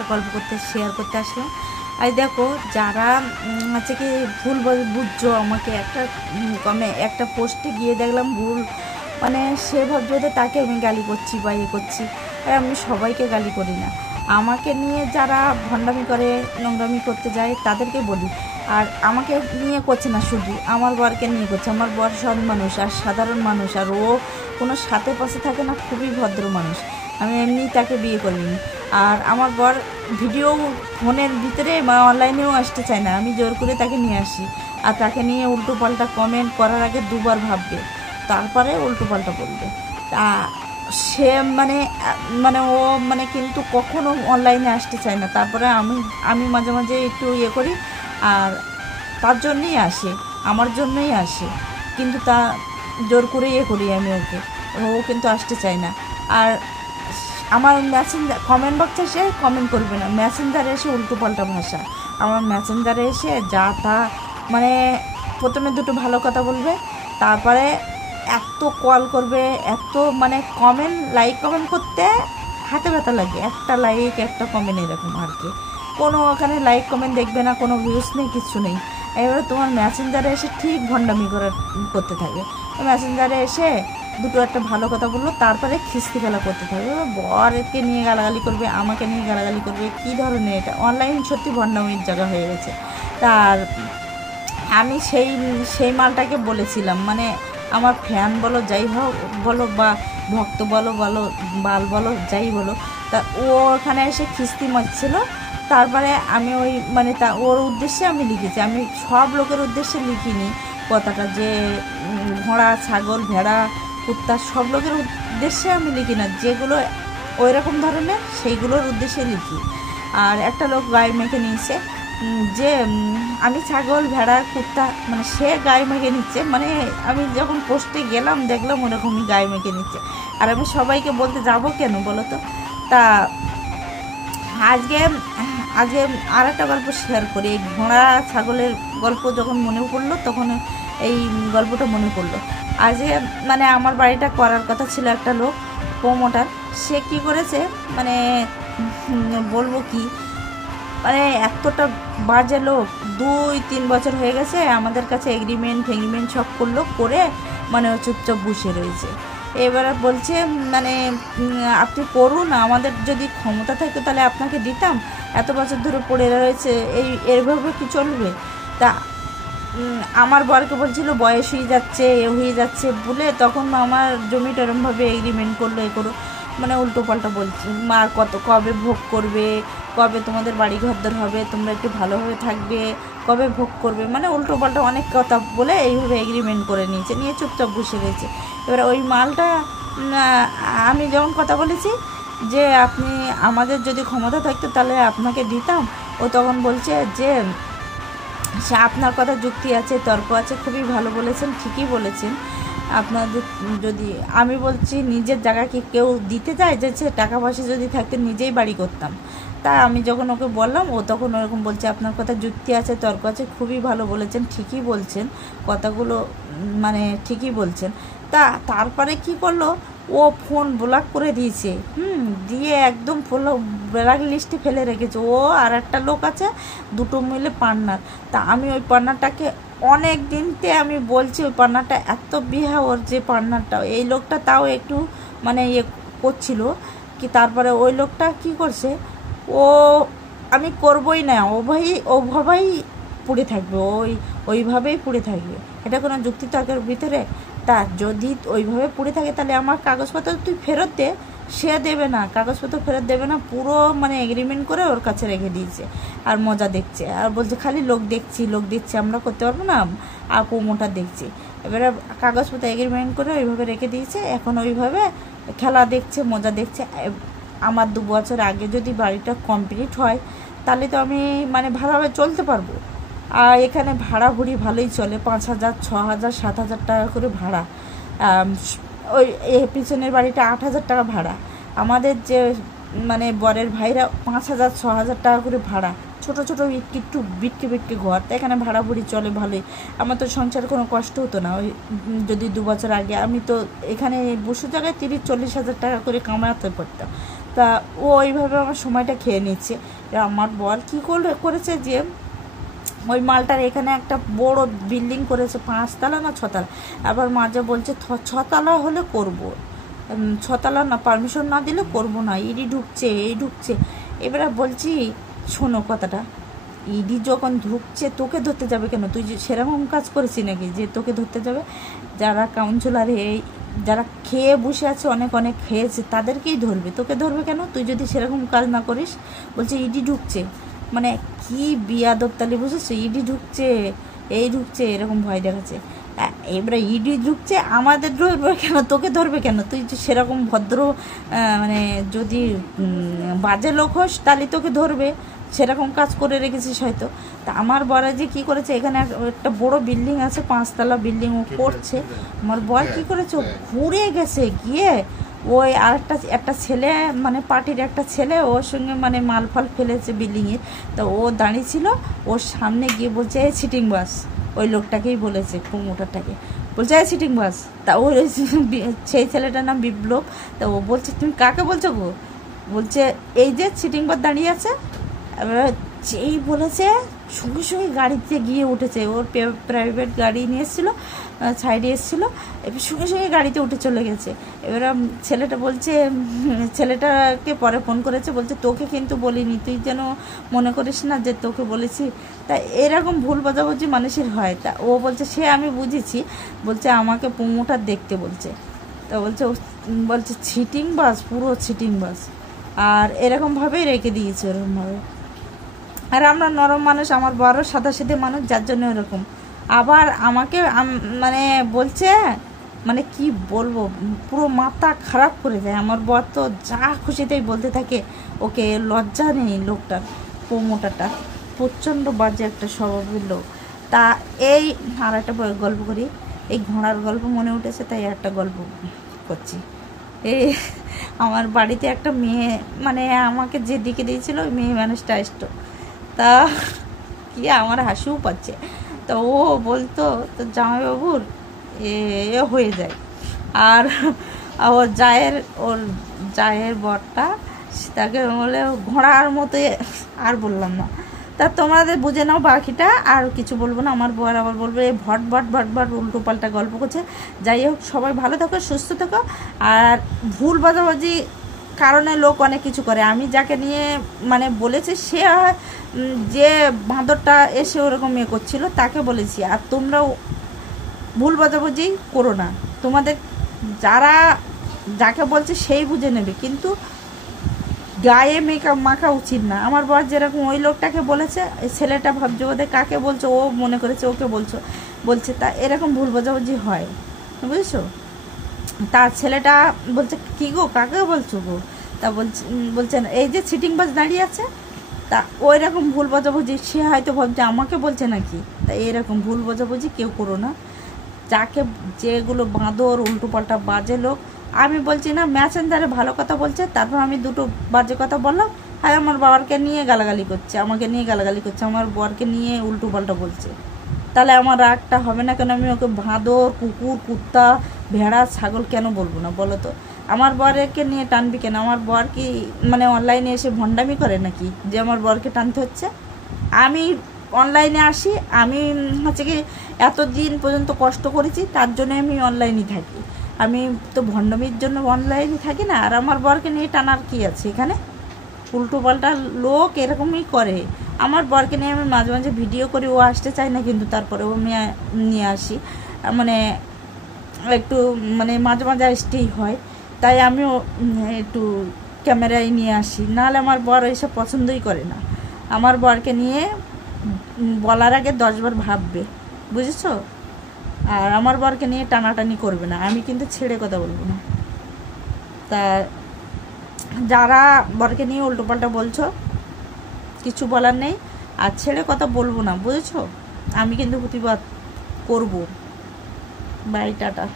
একটা গল্প করতে শেয়ার করতে আসলাম। আর দেখো যারা হচ্ছে কি ভুল বুঝছো আমাকে, একটা পোস্টে গিয়ে দেখলাম ভুল মানে সে ভাবছে তাকে আমি গালি করছি বা ইয়ে করছি। আর আমি সবাইকে গালি করি না, আমাকে নিয়ে যারা ভণ্ডামি করে নোংরামি করতে যায় তাদেরকে বলি। আর আমাকে নিয়ে করছে না, শুধু আমার বরকে নিয়ে করছে। আমার বর সৎ মানুষ আর সাধারণ মানুষ, আর ও কোনো সাথে পাশে থাকে না, খুবই ভদ্র মানুষ। আমি এমনি তাকে বিয়ে করিনি। আর আমার বর ভিডিও ফোনের ভিতরে বা অনলাইনেও আসতে চায় না, আমি জোর করে তাকে নিয়ে আসি। আর তাকে নিয়ে উল্টো পাল্টা কমেন্ট করার আগে দুবার ভাববে, তারপরে উল্টো পাল্টা বলবে। তা সে মানে মানে ও মানে কিন্তু কখনো অনলাইনে আসতে চায় না। তারপরে আমি মাঝে মাঝে একটু ইয়ে করি, আর তার জন্যই আসে, আমার জন্যই আসে, কিন্তু তা জোর করে ইয়ে করি আমি ওকে, ও কিন্তু আসতে চায় না। আর আমার মেসেঞ্জার কমেন্ট বক্সে এসে কমেন্ট করবে না, মেসেঞ্জারে এসে উল্টো পাল্টা ভাষা। আমার মেসেঞ্জারে এসে যা তা মানে প্রথমে দুটো ভালো কথা বলবে, তারপরে এত কল করবে, এত মানে লাইক কমেন্ট করতে হাতে ব্যথা লাগে। একটা লাইক একটা কমেন্ট এরকম আর কি, কোনো ওখানে লাইক কমেন্ট দেখবে না, কোনো ভিউজ নেই, কিছু নেই। এবারে তোমার মেসেঞ্জারে এসে ঠিক ভণ্ডামি করতে থাকে। মেসেঞ্জারে এসে দুটো একটা ভালো কথা বললো, তারপরে খিস্তি খেলা করতে থাকবে, বরকে নিয়ে গালাগালি করবে, আমাকে নিয়ে গালাগালি করবে। কী ধরনের এটা! অনলাইন সত্যি ভণ্ডামির জায়গা হয়ে গেছে। তার আমি সেই মালটাকে বলেছিলাম, মানে আমার ফ্যান বলো, যাই হোক বলো, বা ভক্ত বলো বাল বলো, যাই বলো, তা ও ওখানে এসে খিস্তি মারছিল। তারপরে আমি ওই মানে ওর উদ্দেশ্যে আমি লিখেছি, আমি সব লোকের উদ্দেশ্যে লিখিনি কথাটা, যে ঘোড়া ছাগল ভেড়া কুত্তা সব লোকের উদ্দেশ্যে আমি লিখি না, যেগুলো ওই রকম ধরনের সেইগুলোর উদ্দেশ্যে লিখি। আর একটা লোক গায়ে মেখে নিয়েছে যে আমি ছাগল ভেড়া কুত্তা, মানে সে গায়ে মেখে নিচ্ছে, মানে আমি যখন পোস্টে গেলাম দেখলাম ওরকমই গায়ে মেখে নিচ্ছে। আর আমি সবাইকে বলতে যাব কেন বলো তো? তা আজকে আর একটা গল্প শেয়ার করি। এই ঘোড়া ছাগলের গল্প যখন মনে পড়লো তখন এই গল্পটা মনে পড়লো। আজকে মানে আমার বাড়িটা করার কথা ছিল একটা লোক প্রমোটার, সে কী করেছে মানে বলবো কি, মানে এতটা বাজে লোক। 2-3 বছর হয়ে গেছে আমাদের কাছে এগ্রিমেন্ট সব করলো, করে মানে ও চুপচাপ বসে রয়েছে। এবারে বলছে মানে আপনি করুন, আমাদের যদি ক্ষমতা থাকতো তাহলে আপনাকে দিতাম, এত বছর ধরে পড়ে রয়েছে, এভাবে কি চলবে? তা আমার বরকে বলছিল বয়স হয়ে যাচ্ছে বলে, তখন আমার জমিটা এরমভাবে এগ্রিমেন্ট করলো, করো মানে উল্টো পাল্টা বলছে। মা কবে ভোগ করবে, কবে তোমাদের বাড়ি ঘরদর হবে, তোমরা একটু ভালোভাবে থাকবে, কবে ভোগ করবে, মানে উল্টো পাল্টা অনেক কথা বলে এইভাবে এগ্রিমেন্ট করে নিয়ে চুপচাপ বসে রয়েছে। এবার ওই মালটা আমি যখন কথা বলেছি যে আপনি আমাদের যদি ক্ষমতা থাকতো তাহলে আপনাকে দিতাম, ও তখন বলছে যে সে আপনার কথা যুক্তি আছে, তর্ক আছে, খুবই ভালো বলেছেন, ঠিকই বলেছেন। আপনাদের যদি আমি বলছি নিজের জায়গা কি কেউ দিতে চায়, যে টাকা পয়সা যদি থাকতে নিজেই বাড়ি করতাম। তা আমি যখন ওকে বললাম, ও তখন ওরকম বলছে আপনার কথা যুক্তি আছে, তর্ক আছে, খুবই ভালো বলেছেন, ঠিকই বলছেন, কথাগুলো মানে ঠিকই বলছেন। তারপরে কি করলো, ও ফোন ব্লক করে দিয়েছে, দিয়ে একদম ব্ল্যাক লিস্টে ফেলে রেখেছে। ও আর একটা লোক আছে, দুটো মিলে পার্টনার। তা আমি ওই পার্টনারটাকে অনেক দিনতে আমি বলছি, ওই পার্টনারটা এত বিহা ওর, যে পার্টনারটা এই লোকটা তাও একটু মানে ইয়ে করছিল কি, তারপরে ওই লোকটা কি করছে, ও আমি করবই না, ওভাবেই পুড়ে থাকবে, ওইভাবেই পুড়ে থাকবে। এটা কোনো যুক্তি তর্কের ভিতরে? তা যদি ওইভাবে পুড়ে থাকে তাহলে আমার কাগজপত্র তুই ফেরত দে। সে দেবে না, কাগজপত্র ফেরত দেবে না, পুরো মানে এগ্রিমেন্ট করে ওর কাছে রেখে দিয়েছে, আর মজা দেখছে, আর বলছে খালি লোক দেখছি, আমরা করতে পারবো না, আর প্রমোটা দেখছি। এবারে কাগজপত্র এগ্রিমেন্ট করে ওইভাবে রেখে দিয়েছে, এখন ওইভাবে খেলা দেখছে, মজা দেখছে। আমার 2 বছর আগে যদি বাড়িটা কমপ্লিট হয় তাহলে তো আমি মানে ভালোভাবে চলতে পারবো। আর এখানে ভাড়া ভুড়ি ভালোই চলে, 5,000 6,000 7,000 টাকা করে ভাড়া। ওই পিছনের বাড়িটা 8,000 টাকা ভাড়া। আমাদের যে মানে বরের ভাইরা 5,000 6,000 টাকা করে ভাড়া, ছোটো একটু বিটকে ঘর। তো এখানে ভাড়া ভুড়ি চলে ভালোই, আমার তো সংসার কোনো কষ্ট হতো না। ওই যদি 2 বছর আগে আমি তো এখানে বসে জায়গায় 30-40 হাজার টাকা করে কামাতে পারতাম। তা ও ওইভাবে আমার সময়টা খেয়ে নিচ্ছে। আমার বর কী করেছে যে ওই মালটার এখানে একটা বড় বিল্ডিং করেছে, 5 তলা না 6 তলা। আবার মাঝে বলছে 6 তলা হলে করব, 6 তলা না, পারমিশন না দিলে করব না, ইডি ঢুকছে, এই ঢুকছে। এবারে বলছি শোনো কথাটা, ইডি যখন ঢুকছে তোকে ধরতে যাবে কেন? তুই যে সেরকম কাজ করেছি নাকি যে তোকে ধরতে যাবে? যারা কাউন্সিলর যারা খেয়ে বসে আছে, অনেক অনেক খেয়েছে, তাদেরকেই ধরবে, তোকে ধরবে কেন? তুই যদি সেরকম কাজ না করিস। বলছে ইডি ঢুকছে, মানে কি বিয়াদবতালি, বুঝেছো? ইডি ঢুকছে, এই ঢুকছে, এরকম ভয় দেখাচ্ছে। এবারে ইডি ঢুকছে, আমাদের ধরবে কেন, তোকে ধরবে কেন? তুই যে সেরকম ভদ্র, মানে যদি বাজে লোক হোস তাহলে তোকে ধরবে, সেরকম কাজ করে রেখেছিস হয়তো। তা আমার বর যে কী করেছে, এখানে একটা বড় বিল্ডিং আছে, 5 তলা বিল্ডিং ও করছে। আমার বর কী করেছে, ঘুরে গেছে, গিয়ে ওই একটা ছেলে, মানে পার্টির একটা ছেলে ওর সঙ্গে মানে মাল ফাল ফেলেছে বিল্ডিংয়ে। তো ও দাঁড়িয়েছিল, ওর সামনে গিয়ে বলছে এই সিটিং বাস, ওই লোকটাকেই বলেছে, প্রমোটারটাকে বলছে এই সিটিং বাস। তা ওর সেই ছেলেটার নাম বিপ্লব। তা ও বলছে তুমি কাকে বলছো গো? বলছে এই যে সিটিং বাস দাঁড়িয়ে আছে। এবার যেই বলেছে সঙ্গে সঙ্গে গাড়িতে গিয়ে উঠেছে, ওর প্রাইভেট গাড়ি নিয়ে এসেছিলো, সাইডে এসেছিলো, এবার সঙ্গে সঙ্গে গাড়িতে উঠে চলে গেছে। এবার ছেলেটা বলছে, ছেলেটাকে পরে ফোন করেছে, বলছে তোকে কিন্তু বলিনি, তুই যেন মনে করিস না যে তোকে বলেছি। তা এরকম ভুল বোঝাবুঝি মানুষের হয়। তা ও বলছে সে আমি বুঝেছি, বলছে আমাকে প্রমোটার দেখতে বলছে। তা বলছে ছিটিং বাস, পুরো ছিটিং বাস, আর এরকমভাবেই রেখে দিয়েছে, ওরকমভাবে। আর আমরা নরম মানুষ, আমার বড় সাদাসিধে মানুষ, যার জন্য এরকম। আবার আমাকে মানে বলছে, মানে কি বলবো, পুরো মাথা খারাপ করে দেয়। আমার বর তো যা খুশিতেই বলতে থাকে, ওকে লজ্জা নেই লোকটার, প্রমোটারটা প্রচণ্ড বাজে একটা স্বভাবের লোক। তা এই আর একটা গল্প করি, এই ঘোড়ার গল্প মনে উঠেছে, তাই একটা গল্প করছি। এই আমার বাড়িতে একটা মেয়ে, মানে আমাকে যে দিকে দিয়েছিল ওই মেয়ে মানুষটা আসতো। তা কি আমার হাসিও পাচ্ছে। তো ও বলতো তো জামাইবাবুর এ হয়ে যায়। আর ওর জায়ের বরটা তাকে বলে ঘোড়ার মতো, আর বললাম না। তা তোমাদের বুঝে নাও বাকিটা, আর কিছু বলবো না। আমার বর আবার বলবে ভট ভট ভট ভট উল্টো পাল্টা গল্প করছে। যাই হোক, সবাই ভালো থাকো, সুস্থ থাকো। আর ভুল বাজাবাজি কারণে লোক অনেক কিছু করে। আমি যাকে নিয়ে মানে বলেছি, সে যে বাঁদরটা এসে ওরকম ইয়ে করছিল তাকে বলেছি। আর তোমরাও ভুল বাজাবাজি করো না, তোমাদের যাকে বলছে সেই বুঝে নেবে, কিন্তু গায়ে মেকআপ মাখা উচিত না। আমার বর যেরকম ওই লোকটাকে বলেছে, ছেলেটা ভাবছে ওদের কাকে বলছো, ও মনে করেছে ওকে বলছে। তা এরকম ভুল বোঝাবুঝি হয়, বুঝেছো? তার ছেলেটা বলছে কী গো, কাকে বলছো গো? তা বলছেন এই যে সিটিং বাস দাঁড়িয়ে আছে। তা ওই রকম ভুল বোঝাবুঝি, সে হয়তো ভাবছে আমাকে বলছে নাকি। তা এরকম ভুল বোঝাবুঝি কেউ করো না। যেগুলো বাঁদর, উল্টো পাল্টা বাজে লোক, আমি বলছি না ম্যাসেঞ্জারে ভালো কথা বলছে, তারপর আমি দুটো বাজে কথা বললাম, আর আমার বাবাকে নিয়ে গালাগালি করছে, আমাকে নিয়ে গালাগালি করছে, আমার বরকে নিয়ে উল্টো পাল্টা বলছে। তাহলে আমার রাগটা হবে না কেন? আমি ওকে বাঁদর, কুকুর, কুত্তা, ভেড়া, ছাগল কেন বলবো না, বলো তো? আমার বরকে নিয়ে টানবি কেন? আমার বর কি মানে অনলাইনে এসে ভণ্ডামি করে নাকি যে আমার বরকে টানতে হচ্ছে? আমি অনলাইনে আসি, আমি হচ্ছে কি এতদিন পর্যন্ত কষ্ট করেছি, তার জন্য আমি অনলাইনে থাকি। আমি তো ভণ্ডামির জন্য অনলাইনে থাকি না। আর আমার বরকে নিয়ে টানার কি আছে এখানে? উল্টো পাল্টা লোক এরকমই করে। আমার বরকে নিয়ে আমি মাঝে মাঝে ভিডিও করি, ও আসতে চায় না, কিন্তু তারপরে ও নিয়ে আসি, মানে একটু মানে মাঝে মাঝে আসতেই হয়, তাই আমিও একটু ক্যামেরায় নিয়ে আসি। নাহলে আমার বর এসব পছন্দই করে না। আমার বরকে নিয়ে বলার আগে 10 বার ভাববে, বুঝেছো? আর আমার বরকে নিয়ে টানাটানি করবে না, আমি কিন্তু ছেড়ে কথা বলবো না। তা যারা বরকে নিয়ে উল্টোপাল্টা বলছো, কিছু বলার নেই, আর ছেড়ে কথা বলবো না, বুঝেছো? আমি কিন্তু প্রতিবাদ করবো। Bye, tata.